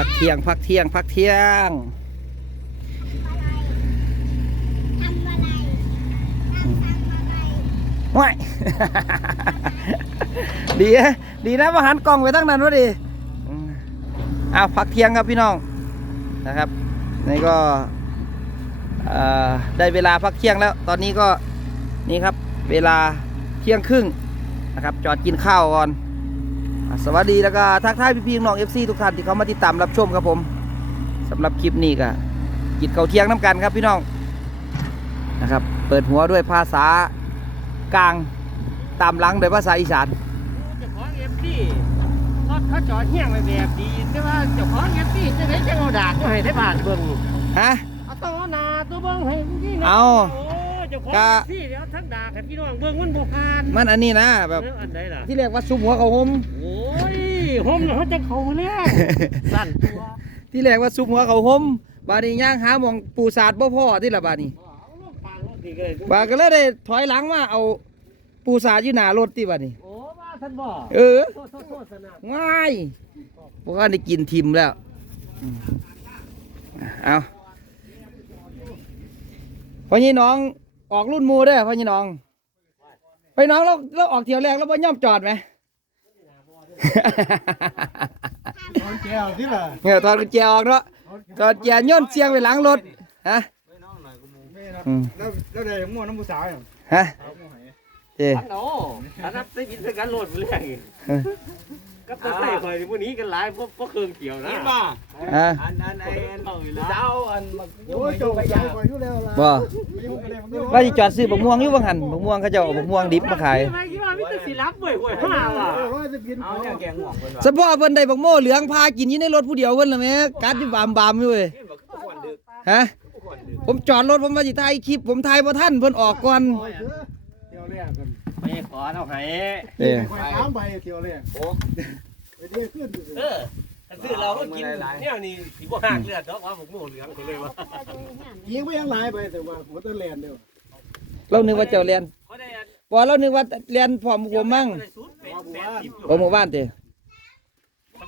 พักเที่ยง พักเที่ยง พักเที่ยงทำอะไรทำอะไรว้ายดีนะดีนะมาหันกล้องไปตั้งนั้นวะดิอืมอ้าวพักเที่ยงครับพี่น้องนะครับนี่ก็เอ่อได้เวลาพักเที่ยงแล้ว ตอนนี้ก็นี่ครับ เวลาเที่ยงครึ่งนะครับ จอดกินข้าวก่อนอะ สวัสดีแล้วก็ทักทายพี่ๆน้องเอฟซีทุกท่านที่เขามาติดตามรับชมครับผมสำหรับคลิปนี้ก็กินข้าวเที่ยงน้ำกันครับพี่น้องนะครับเปิดหัวด้วยภาษากลางตามหลังด้วยภาษาอีสานเจ้าของเอฟซีรถเขาจอดเฮี้ยงไว้แบบดีแต่ว่าเจ้าของเอฟซีจะได้จะเอาดากมาให้ได้บาทเบิ่งฮะเอาต้องเอาหนาตัวเบิ่งให้นี่นะเอาโอ้ เจ้าของกะเอฟซีเดี๋ยวทั้งดากให้พี่น้องเบิ่งมันบ่ผ่านมันอันนี้นะแบบเอออันใดล่ะที่เรียกว่าซุปหัวเขาหมโอ้ยห่มแล้วเขาจะเข้ามาแล้วสั่นตัวที่เรียกว่าซุปหัวเขาหมบาดนี้ย่างหาหมองปูสาดบ่พ่อที่ละบาดนี้เอาลงฟังรถดีก็เลยบาดก็เลยได้ถอยหลังมาเอาปูสาดอยู่หน้ารถที่บาดนี้โอ้ว่าท่านบ่เออโทษโทษโทษสนะง่ายเพราะว่าได้กินทิมแล้วอืมเอาพ่อยี่น้อง ออกรุ่นหมูได้อพ่อยี่น้องพ่อยี่น้องเราเราออกเที่ยวแรกแล้วบ่ย่อมจอดไหมแก้วที่ล่ะเงี้ยถอดกุญแจออกเนาะถอดกุญแจย่นเสียงไปหลังรถฮะอืมแล้วแล้วได้ม่วนน้ำผู้สาวอย่างฮะเจ้อันโอ้อันนั้นได้ยินสักการโหลดไปเรื่อยก็ต้องใส่คอยพวกนี้กันหลายพวกพวกเครื่องเกี่ยวนะฮะอันนั้นไอ้เอาอีกแล้วเจ้าอันโอ้ยเจ้าไปยายคอยอยู่แล้วล่ะบ่ ว่าสิจอดซื้อบักม่วงอยู่บางหันบักม่วงเขาเจะเอาบักม่วงดิบมาขายไม่คิดว่ามิตรศิลป์เว้ยเว้ยห้าว่ะเออว่าจะกินเขาเนี่ยแกงห่วงเฉพาะเพิ่นได้บักโม่เหลืองพากินอยู่ในรถผู้เดียวเพิ่นล่ะแม่กัดอยู่บามบามๆอยู่เว้ยฮะผมจอดรถผมมาสิถ่ายคลิปผมถ่ายบ่ทันเพิ่นออกก่อนเที่ยวแรกกันไม่ขอเอาให้เอ้ยคอยถามไปเที่ยวแรกโอ้ไปเรื่อยขึ้นเออถ้า ซื้อเราก็กินเนี่ยนี่สีบ่ห่างเลือดเนาะว่าผมโม่เหลืองเขาเลยว่ายิงไปยังหลายไปแต่ว่าหัวตะแลนเดียวเรานึกว่าเจ้าเรียนเขาได้บ่เรานึกว่าเรียนพร้อมผมมั่งศูนย์แปดแปดสิบโอ้หมู่บ้านติ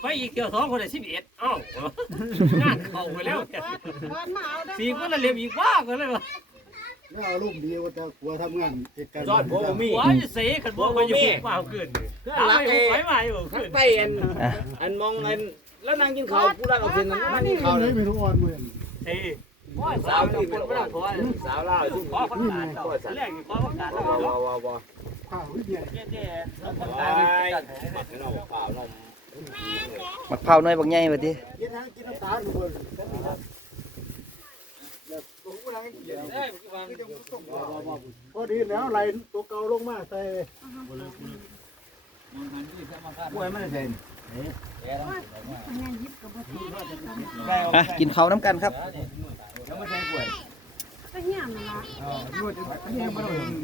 ไปอีกเกี่ยวสองคนได้สิบเอ็ดเอ้า งานเข้าไปแล้วสี่คนละเรียมอีกบ้ากันเลยว่ะแล้วอารมณ์ดีว่าแต่กลัวทำงานเหตุการณ์จอดผมมี หัวจะเสขันบ่มาอยู่ว่าเอาขึ้นตามไปไปมาอยู่ขึ้น ไปอันอันมองอัน แล้วนั่งกินข้าวกูรักเอาเส้นนั้นนั่งกินเขาข้าวเลเลยยไม่รู้อ่อนมือเอ้ยสาวที่เป็นสาวลาวที่ขอคนตาเจ้าแรกนี่ขอคนตาเจ้าว้าวว้าวว้าวข้าววิเดียเจ๊เจ๊คนไปตาน้องข้าวน้องมักเผาวน้อยบักใหญ่ว่าติกินทั้งกินน้ำตาลหมดพอดีแล้วไหลตัวเก่าลงมาใส่กล้วยไม่ได้เส้น อะกินเขาวน้ำกันครับไม่ใช่กล้วย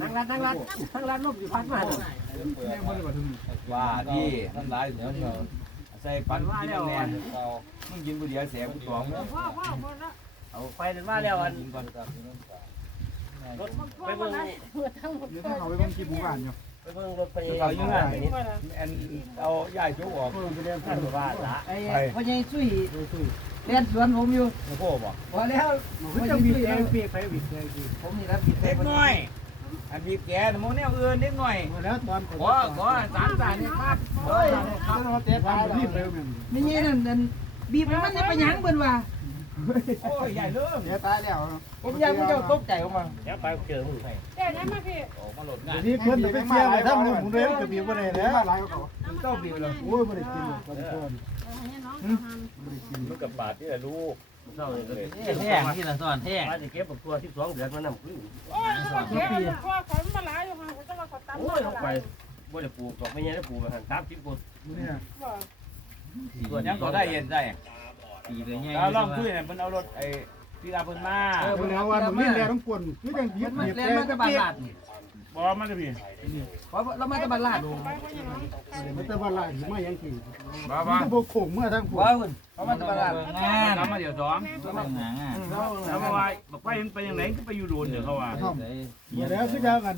นั่งร้านนั่งร้านนั่งร้านลบอยู่พักมาว่าที่ทั้งหลายเดี๋ยวใส่ปันกินแน่มึงกินบุเดียวเสียกูสองเอาไปถึงมาแล้วอัน รถไปเบิ่ง เดี๋ยวถ้าเขาไปบ้านกินหมู่บ้านอยู่ เบิ่งรถไปเอาอยู่นั่นอันเอาย่ายโจ๊กออกเพิ่มไปเรียนท่านว่าละไอ้พ่อใหญ่ซุยเรียนสวนผมอยู่โอ้โหบ่พอแล้วมันจะมีแกงเปียกไปบิดแกงกินผมนี่รับผิดเด็กน้อยอันบีบแกมองแนวอื่นเด็กน้อยมาแล้วตอนขอขอสามสามนี่ครับเฮ้ยข้าวเตะปลารีบเร็วแม่นี่ไงนั่นนั่นบีบให้มันได้ไปหยังเบิ่นว่า โอ้ยใหญ่เริ่มเสียตายแล้วผมอยากผู้เจ้าตกใจออกมาเดี๋ยวไปเจอมึงออกมาหลดงานนี่เพิ่นไปเที่ยวไปทำหมูเร็วกับบีบบ่ได้แล้วหลายก็เจ้าบีบเลยโอ้ยบ่ได้กินหรอกตอนเพิ่นมันกับบาทนี่แหละลูกเศร้าเลยแห้งที่ละซ่อนแห้งป้าจะเก็บบักตัวที่สองเดือนมานำขึ้นโอ้ยเขาเก็บพ่อขนมาหลายอยู่ค่ะเขาจะมาขอตามโอ้ยลงไปบ่ได้ปลูกดอกไม่ใช่ได้ปลูกหันตามที่ปลูกเนี่ยส่วนยังก็ได้เย็นได้ แล้วลองขึ้นเนี่ยมันเอารถไอ้ที่ราเพิ่นมาเออเพิ่นเอาว่ามันแลน้ำกวนคือจังบีบมันบีบเรียนแกมาจากบ้านลาดนี่บ่มันจะมีเพราะเรามาจากบ้านลาดมันแต่ว่าลายมายังกี่บ่มับ่นบ่โค้งเมื่อทั้งพวกว้าวคุณเขามาจากบ้านลาดงานทำมาเดี๋ยวสองแล้วมาว่าบอกไปมันไปยังไงก็ไปอยู่โดนเดี๋ยวเขาว่าเดี๋ยวคือจะกัน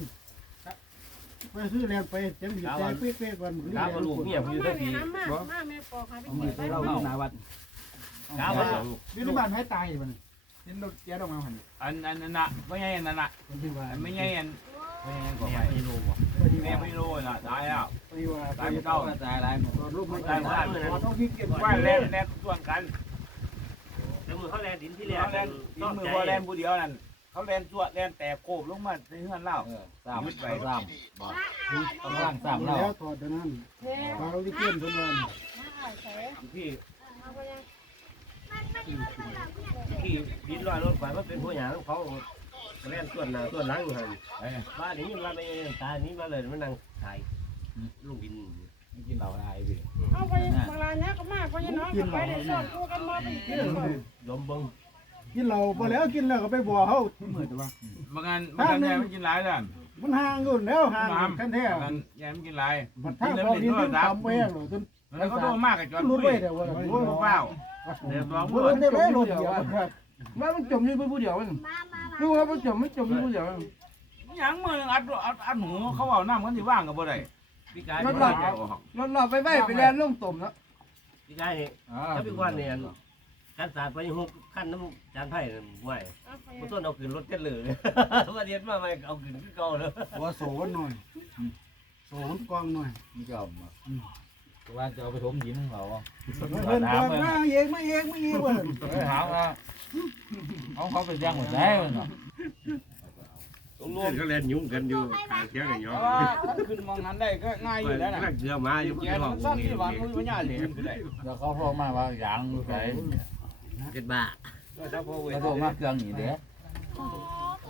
ไปซื้อแรงไปจังบีบแกเป๊ะๆก่อนตามลูกเนี่ยอยู่มาทั้งแม่ปีน้ำมามาแม่ปอกให้ไปกินไปเราเอาหน้าวัด กาวมันอยู่ในบ้านให้ตายมันเห็นรถแก๊สออกมาหันอันอันนั้นน่ะไม่ใช่อันนั้นน่ะคนที่ว่าอันไม่ใช่อันไม่ใช่กว่าไปไม่รู้บ่แม่ไม่รู้น่ะตายแล้วที่ว่าตายเก้าตายอะไรตอนรูปไม่ตาตายยบ้านต้องพี่เก็บว่าแล่นแล่นส่วนกันแล้วมือเขาแลนดินที่แลเขานแล่นทีมือพอแล่นผู้เดียวนั่นเขาแล่นตัวแล่นแต่โคบลงมาในเฮือนเล่าสามยึดไปสามกำลังสามแล้เราวถอดนั้นพาเราที่เกี่ยนคนนั้น ที่ที่ดินลอยรถไฟมันเป็นผู้หญิงเขาแล่นส่วนหน้าส่วนหลังอยู่หั่นบ้านนี้มันมาไม่ตานี้มาเลยมันนั่งถ่ายลูกดินไม่กินเหล้าได้พี่เอาไปบางรายเนี้ยก็มากเพราะฉะนั้นไปในซอกกูกันมาไปกินลมเบิ้งกินเหล้าพอแล้วกินแล้วก็ไปบ่อเขาเหมือนว่าบางงานบางงานแย่ไม่กินหลายเลยมันห่างอยู่แล้วห่างขั้นแท้บางงานแย่ไม่กินหลายมันทางเรานี่ต้องทำไปเองหรอจนแล้วก็โตมากกับจอดรู้คุไปยเดี๋ยวว่าโอ้ยเปล่า เดี๋ยวบอกเมื่อว่าได้เลยรถเดียวครับว่ามันจมอยู่ผู้เดียวมันมามามารู้ว่ามันจมไม่จมอยู่ผู้เดียวยังมืออัดอัดอัดหูเขาเอาน้ำกันที่ว่างกับบ่ได้พี่กายรถหลอดรถหลอดไปไปไปแล่นลงตุ่มแล้วพี่กายนี่ถ้าพี่วันเนี่ยการสาดไปหุบขั้นน้ำจานไผ่ไหวผู้ต้นเอาขึ้นรถกันเลยมาเรียนมาไม่เอาขึ้นขึ้นเก่าเลยว่าโสนหน่อยโสนกองหน่อยมันก็ ว่าจะเอาไปถมหินเขาเพิ่นกองมาเองไม่เองไม่เองเพิ่นถามว่าเอาเขาไปย่างหัวใจมันเนาะตรงนู้นก็เล่นยุ่งกันอยู่ทางเที่ยวกันอยู่เพราะว่าขึ้นมองนั้นได้ก็ง่ายอยู่แล้วนะนักเสือมาอยู่แกมันสั้นที่หวานมือมันยากเลยขึ้นได้แล้วเขาพอมาว่าย่างหัวใจเป็นบ้าแล้วพอเวแล้วพอมาเครื่องนี่เด้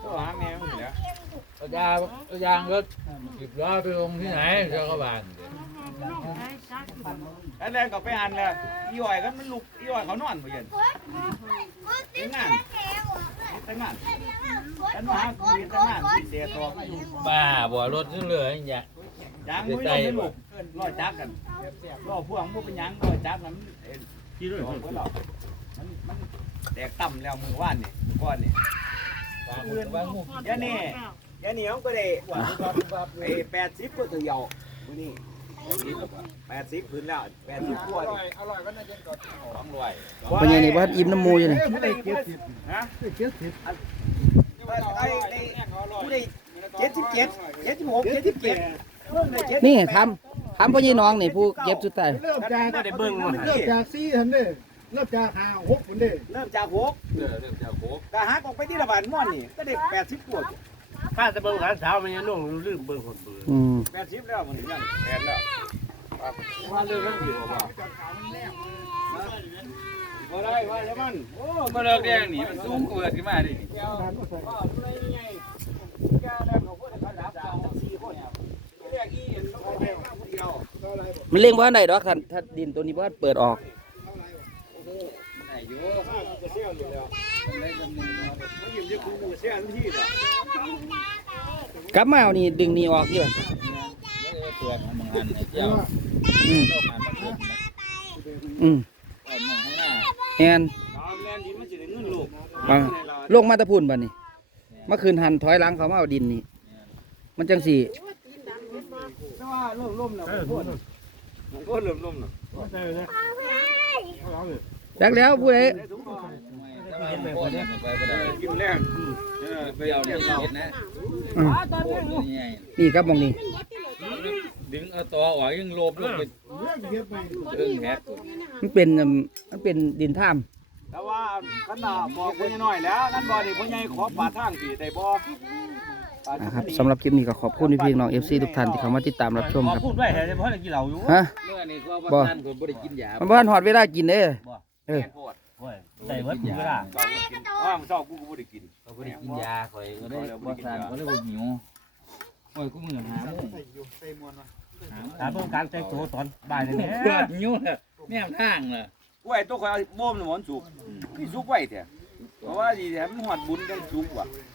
ตัวหาแมวอยู่แล้วเอายาเอายางรถสิบล้อไปลงที่ไหนเจ้าก็บ้าน แล้วแรงก็ไปหันเลยอีอ้อยกันมันลุกอีอ้อยเขานอนบ่เย็นติดงานตั้งนานกดกันกมาหาดกคุดยกตั้งดนานกดเสียตัวก็อยู่บ้าบ่รถนี่เลยอย่างเงี้ยยางมือเราลุกรอจักกันรอพวงบ่เป็นยังรอจักนั้นที่ด้วยมันมันแตกต่ำแล้วมือว่านนี่ก้อนนี่บ้านงูยานี่ยานี่เขาก็ได้ไอ้แปดสิบก็ถือยาวมื้อนี้ แปดสิบพื้นแล้วแปดสิบกว่านี่อร่อยวันนั้นก่อนสองร้อยปัญญานี่ว่าอิ่มน้ำมูอยู่นี่ไม่ได้เก็บสิบฮะเก็บสิบไอ้ไอ้ผู้ใดเจ็ดสิบเจ็ดเจ็ดสิบหกเจ็ดสิบเจ็ดนี่ทำทำพ่อยี่น้องนี่ผู้เก็บสุดท้ายเริ่มจากได้เบิ้งมาเริ่มจากสี่ทันเด้เริ่มจากห้าหกคนเด้เริ่มจากหกเริ่มจากโคกแต่หักออกไปที่ระบาดม่อนนี่ก็ได้แปดสิบกว่า ข้าจะเบิ้งหลานสาวมันยังนุ่งลืมเบิ้งคนเบิ้งอืมแปดสิบแล้วมันนี่ยังแปดแล้วว่าเรื่องนั้นอยู่บ่บ่ได้ว่าแล้วมันโอ้มาเลิกแดงนี่มันสูงเกิดขึ้นมาดิแก้วพ่อผู้ใดใหญ่แก้วแล้วเขาก็ได้เขาดับสองสี่คนเรียกอีเห็นเขาได้มาผู้เดียวมันเล่งบ่ทันได้ดอกถ้าถ้าดินตัวนี้บ่ทันเปิดออกไหนอยู่ จะเชี่ยวอยู่แล้วมันอยู่ที่กูมูเชี่ยวที่ละกลับมาเอานี่ดึงนี่ออกอยู่เปลือกมันงานไอ้เจ้าอืมามันมันอืมเอามองให้หน้าแอนลนดินมันจะเงินลูกมาลงมาตะพุ่นบัดนี้เมื่อคืนหันถอยหลังเขามาเอาดินนี่ มันจังสี่แต่ว่าล่มล่มแล้วโคตรโคตรล่มล่มแล้วจักแล้วผู้ใด แต่ว่าโคตรเนี่ยไปบ่ได้กินแรงเออไปเอาเนี่ยเห็นนะอืมโคตรนี่ไงนี่ครับมองนี่ดึงเอาตัวออกยังโลบลงไปเรื่องเก็บไปเรื่องแฮกมันเป็นอืมมันเป็นดินท่ามแต่ว่าขันน่ะบอกพ่อใหญ่น้อยแล้วกันบ่นี่พ่อใหญ่ขอปาดทางพี่ได้บ่นะครับสำหรับคลิปนี้ก็ขอบคุณพี่น้อง FC ทุกท่านที่เข้ามาติดตามรับชมครับพูดไว้เห็นเพราะกินเหล้าอยู่ฮะเมื่อนี้ก็ว่าท่านคนบ่ได้กินยามันบ่ทันฮอดเวลากินเด้อเออ โคตรโอ้ยใส่เวิร์ดกูก็ได้เจ้ากินอ้าวเจ้ากูก็บ่ได้กินเขาบ่ได้กินยาข่อยก็ได้บ่ทานก็เลยบ่หิวโอ้ยกูเหมือนหาหมูถามเรื่องการแต่งตัวตอนบ่ายนี่เกิดหิวน่ะแนวทางน่ะกล้วยตัวข่อยเอาบ่มน้ำมันสุกพี่สุกไว้แท้เพราะว่าสิแถมมันฮอดบุญจังสุกว่ะเ